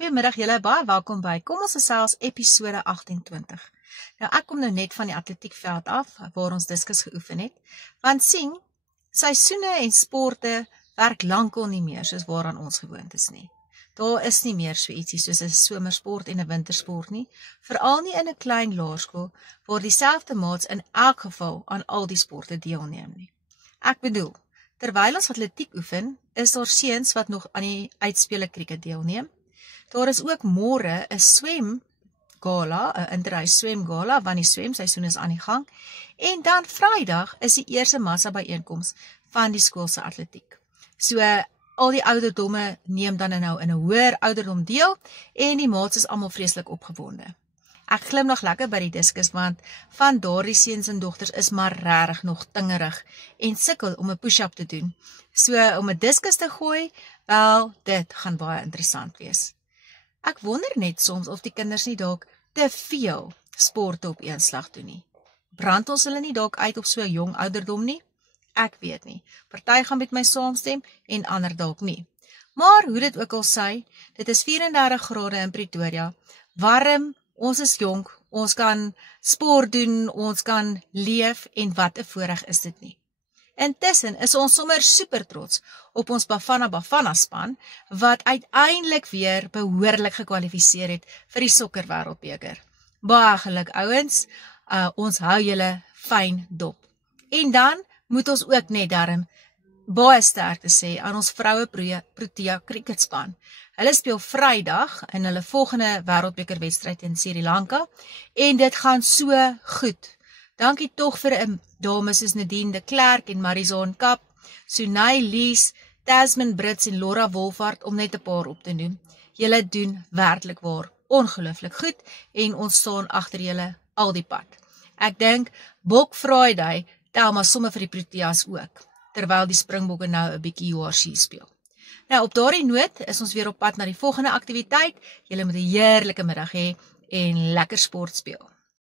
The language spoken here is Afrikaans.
Goeiemiddag julle, baie welkom by Kom ons gesels episode 28. Nou ek kom nou net van die atletiekveld af waar ons diskus geoefen het. Want sien, seisoene en sporte werk lankal nie meer soos waaraan ons gewoond is nie. Daar is nie meer so ietsie soos 'n somersport en 'n wintersport nie, veral nie in 'n klein laerskool waar dieselfde maats in elk geval aan al die sporte deelneem nie. Ek bedoel, terwyl ons atletiek oefen, is daar seuns wat nog aan die uitspele krieket deelneem. Daar is ook môre 'n swemgala, 'n interhuis swemgala, want die swemseisoen is aan die gang. En dan Vrydag is die eerste massa byeenkoms van die skool se atletiek. So al die ouderdomme neem dan nou in 'n hoër ouderdom deel en die maats is almal vreeslik opgewonde. Ek glimlag lekker by die diskus want van daardie seuns en dogters is maar regtig nog tingerig en sukkel om 'n push-up te doen. So om 'n diskus te gooi, wel, dit gaan baie interessant wees. Ek wonder net soms of die kinders nie dalk te veel sporte op een slag doen nie. Brand ons hulle nie dalk uit op so 'n jong ouderdom nie? Ek weet nie. Party gaan met my saamstem en ander dalk nie. Maar hoe dit ook al sy, dit is 34 grade in Pretoria. Warm, ons is jonk, ons kan sport doen, ons kan leef en wat 'n voorreg is dit nie. Intussen is ons sommer super trots op ons Bafana span, wat uiteindelik weer behoorlik gekwalifiseer het vir die sokkerwêreldbeker. Baie geluk ouens, ons hou julle fyn dop. En dan moet ons ook net darm baie sterkte sê aan ons vroue Protea cricketspan. Hulle speel Vrydag in hulle volgende wêreldbekerwedstryd in Sri Lanka en dit gaan so goed. Dankie tog vir 'n dames soos Nadine de Klerk en Marizon Kap, Sunay Lees, Tasman Brits en Laura Wolfhard om net 'n paar op te noem. Julle doen werklik waar ongelooflik goed en ons staan agter julle al die pad. Ek dink Bok Friday tel maar sommer vir die Proteas ook, terwyl die Springbokke nou 'n bietjie URC speel. Nou op daardie noot is ons weer op pad na die volgende aktiwiteit. Julle moet 'n heerlike middag hê en lekker sport speel.